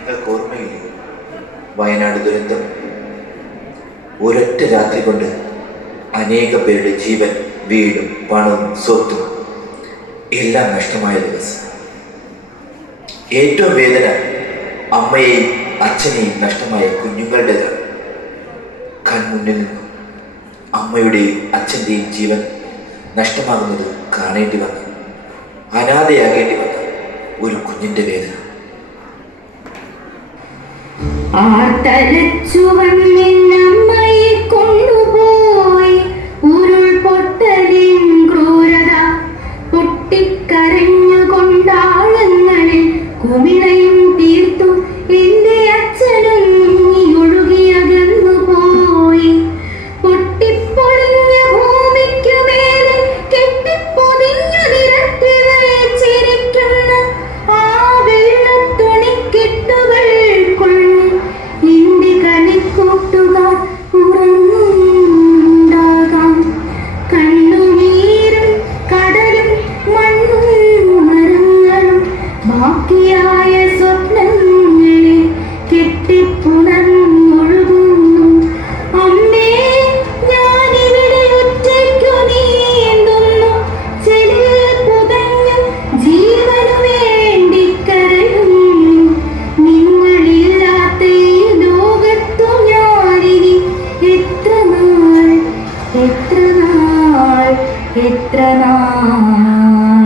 നിങ്ങൾക്ക് ഓർമ്മയില്ലേ? വയനാട് ദുരന്തം. ഒരൊറ്റ രാത്രി കൊണ്ട് അനേക പേരുടെ ജീവൻ വീടും പണവും സ്വത്തും എല്ലാം നഷ്ടമായ ദിവസം. ഏറ്റവും വേദന അമ്മയെയും അച്ഛനെയും നഷ്ടമായ കുഞ്ഞുങ്ങളുടേതാണ്. കൺമുന്നിൽ നിന്നും അമ്മയുടെയും അച്ഛന്റെയും ജീവൻ നഷ്ടമാകുന്നത് കാണേണ്ടി വന്നു. അനാഥയാകേണ്ടി വന്ന ഒരു കുഞ്ഞിന്റെ വേദന. ആർത്തലച്ചു വന്നിന്നമ്മയെ എത്ര നാൾ?